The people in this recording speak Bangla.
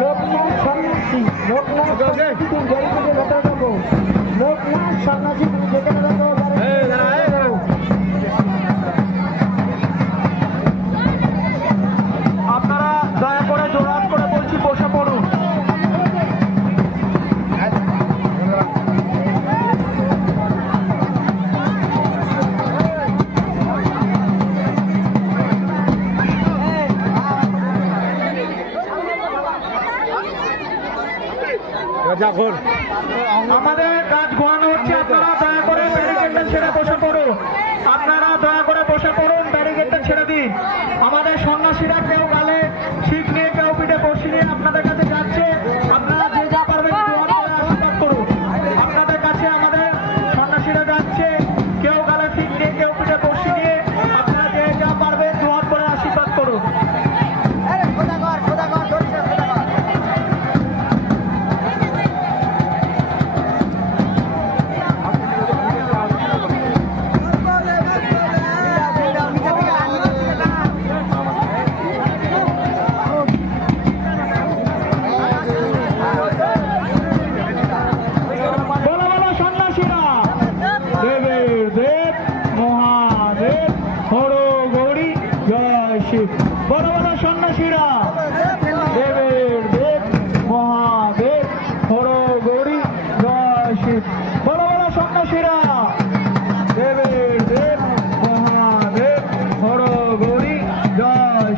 লোকনাথ সন্ন্যাসী লোকনাথ সন্ন্যাসী যেখানে আমাদের কাজ গোয়ানো হচ্ছে আপনারা দয়া করে ছেড়ে বসে পড়ুন। সন্ন্যাসী, বড় বড় সন্ন্যাসীরা। দেবের দেব, মহাদেব হর গৌরী জয় বড় বড় সন্ন্যাসীরা। দেবের দেব, মহাদেব হর গৌরী জয়